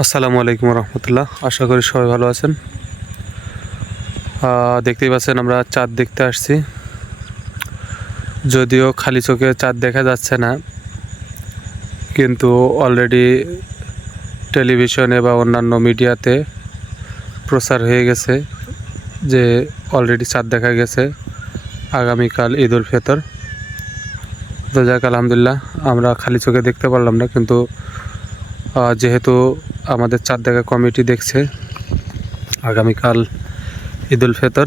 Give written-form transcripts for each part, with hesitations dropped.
আসসালামু আলাইকুম রহমতুল্লাহ। আশা করি সবাই ভালো আছেন। দেখতেই পাচ্ছেন আমরা চাঁদ দেখতে আসছি, যদিও খালি চোখে চাঁদ দেখা যাচ্ছে না, কিন্তু অলরেডি টেলিভিশনে বা অন্যান্য মিডিয়াতে প্রচার হয়ে গেছে যে অলরেডি চাঁদ দেখা গেছে। আগামীকাল ঈদ উল ফিতর। তো যাক আলহামদুলিল্লাহ, আমরা খালি চোখে দেখতে পারলাম না, কিন্তু যেহেতু আমাদের চাঁদ দেখা কমিটি দেখছে, আগামীকাল ঈদ উল ফিতর।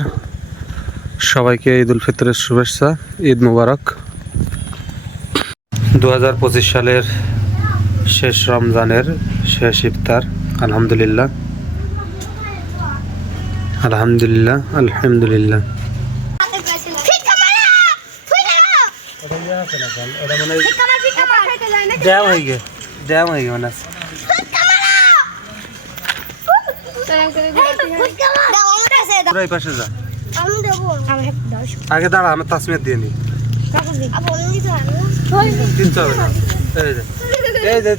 সবাইকে ঈদ উল ফিতরের শুভেচ্ছা, ঈদ মুবারক। 2025 সালের শেষ রমজানের শেষ ইফতার। আলহামদুলিল্লাহ আলহামদুলিল্লাহ আলহামদুলিল্লাহ। ড্যাম হয়ে গেছে পাশে যা, আগে দাঁড়া, আমার তাসমিয়াত দিয়ে নি।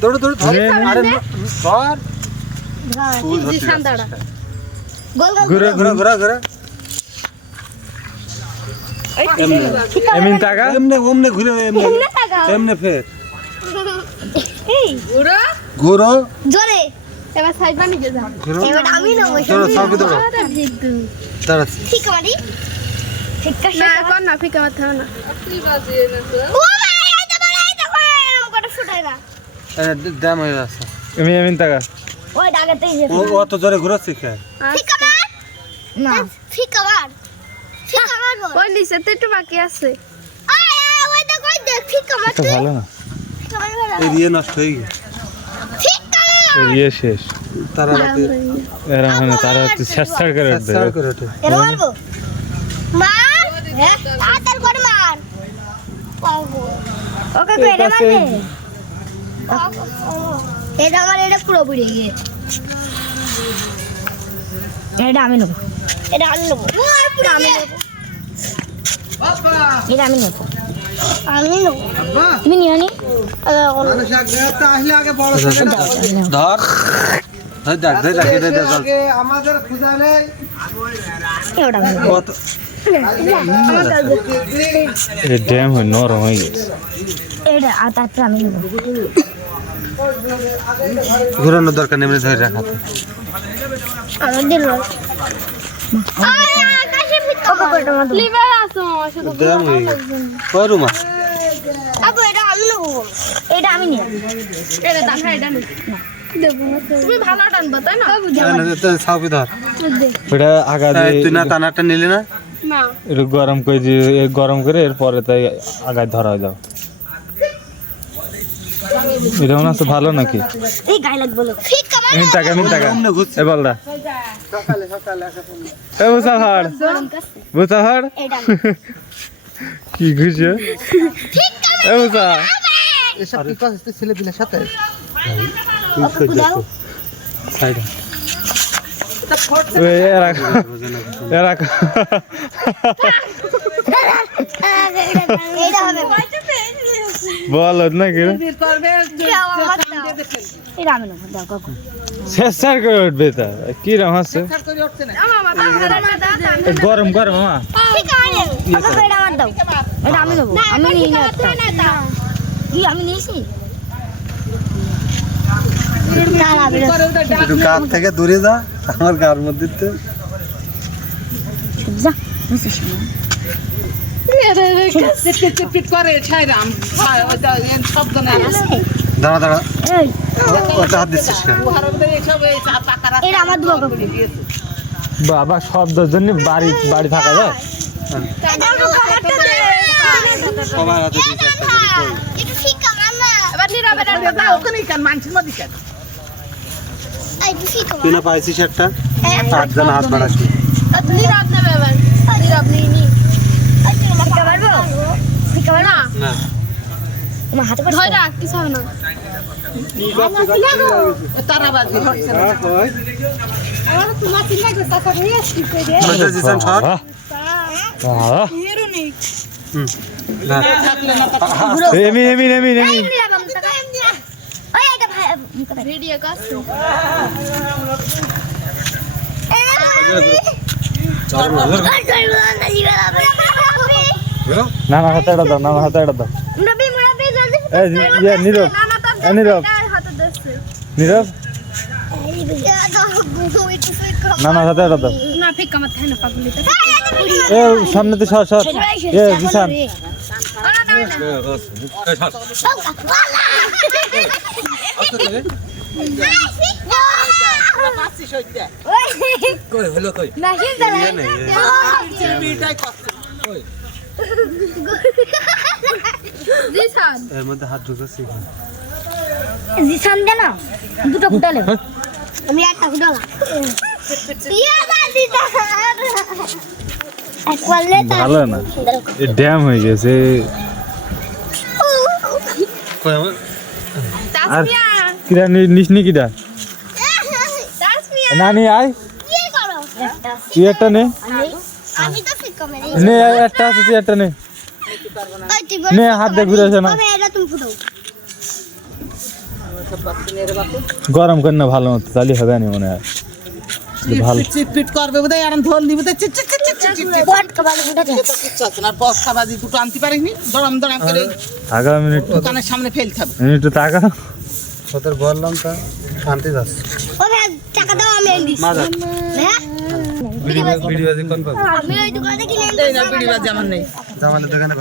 দৌড়ে দৌড়ে ঘুরে ঘুরে ঘুরে ঘুরে এমনি ঘুরে এমনি ফের ঘুরো জোরে। এবার সাইড বানি যা, এবার আমি না ওই সবই দাঁড়া দাঁড়া ঠিক আছে। ঠিক আছে না কোন না ফিকা মাথা না কি বাজে না তো। ও ভাই এটা বড় এটা এরকম করে ফুটাই না, দাম হয়ে আছে। এমনি টাকা ওই ডাগাতেই যে ও অত জোরে ঘুরাচ্ছে কে ঠিক আছে না ফিকা মার ওই নিচে তো একটু বাকি আছে। আয় ওই তো কই দেখ ফিকা মার তো ভালো না, এরিয়া নষ্ট হয়ে গেছে। এরিয়া শেষ তারা এরা মানে তারা শেষ করে ওঠে এরা মারবো মার আতার করে মার ওকে পেড়ে মারবে। এটা আমার এটা পুরো পুড়ে গিয়ে এটা আমি নেব, এটা আমি নেব, পুরো আমি নেব, এটা আমি নেব, আমি নেব। তুমি নিও নি মানুষ আসলে আগে বড় ধর আমাদের খুঁজা নেই ড্যাম হয় নরম হয়ে গেছে। এটা আর তারপরে আমি নেব, ঘুরানোর দরকার নেই, ধরে রাখাতে আমাদের এটা আমি নিয়ে এটা দেখা এটা তুমি ভালো টানবা তাই না ছাউপি ধর ওটা আগা দিয়ে তুই না টানাটা নিলি না না এটা গরম করে দিয়ে গরম করে এরপরে তাই আগায় ধরা দাও। এটা মনে হচ্ছে ভালো নাকি এই গায়ে লাগবে আমি টাকা এ বলদা সকালে সকালে এ বুসাহার বুসাহার কি খুশি এ বুসা এসব কি কাজ ছেলে দিনের সাথে বল নাকি শেষার করে উঠবে তা কি রকম আছে গরম গরম মামা আমি নিয়েছি একটু কাছ থেকে দূরে যা, আমার গার মধ্যে দাঁড়া দাঁড়া ওটা হাত দিচ্ছিস বাবা শব্দের জন্য বাড়ি বাড়ি থাকা যায় সবার হাতে তুই না পাইছিস একটা 8 জন হাত বাড়াচ্ছি ভিডিও করছি না না হাতে দাও না হাতে দাও নবী মুরাবি জলদি এই ইয়ে নীরব নীরব হাতে দছে নীরব না না হাতে দাও না ফিকা মত है ना পাগলি তো এ সামনে তো সর সর এ জিসান কই হলো কই নাহি দাঁড়াই জিসান এর মধ্যে হাত ঢুকাছি জিসান দে না দুটো ফুটালে আমি একটা ফুটালা ইয়া দাদি দা একবারে ভালো না এ ড্যাম হয়ে গেছে কই আমার আর কিরা নিসনি কিরা তাসমিয়া নানি আয় কি করো তুই একটা নে আমি তো ফিকা মেরে নে একটা আছে তুই একটা নে ওই তুই নে হাত দিয়ে ঘুরে আসে না আমি এটা তুমি ফুটাও গরম কর না ভালো মতো চালি হবে না মনে হয় ভালো চিটপিট করবে বোধহয় আরাম ধর নিবে তো চিট চিট চিট চিট চিট বট কবাল ফুটাতে কিচ্ছু আছে না বস্তা বাজি দুটো আনতে পারিনি দড়াম দড়াম করে আগামী মিনিট দোকানের সামনে ফেলতে হবে মিনিট টাকা ওদের বললাম তা আনতে যাচ্ছে ও ভাই টাকা দাও আমি এনে দিছি হ্যাঁ ভিডিও কোন পাবে আমি ওই দোকানে কিনে এই না বিড়ি বাজি আমার নেই জামালের দোকানে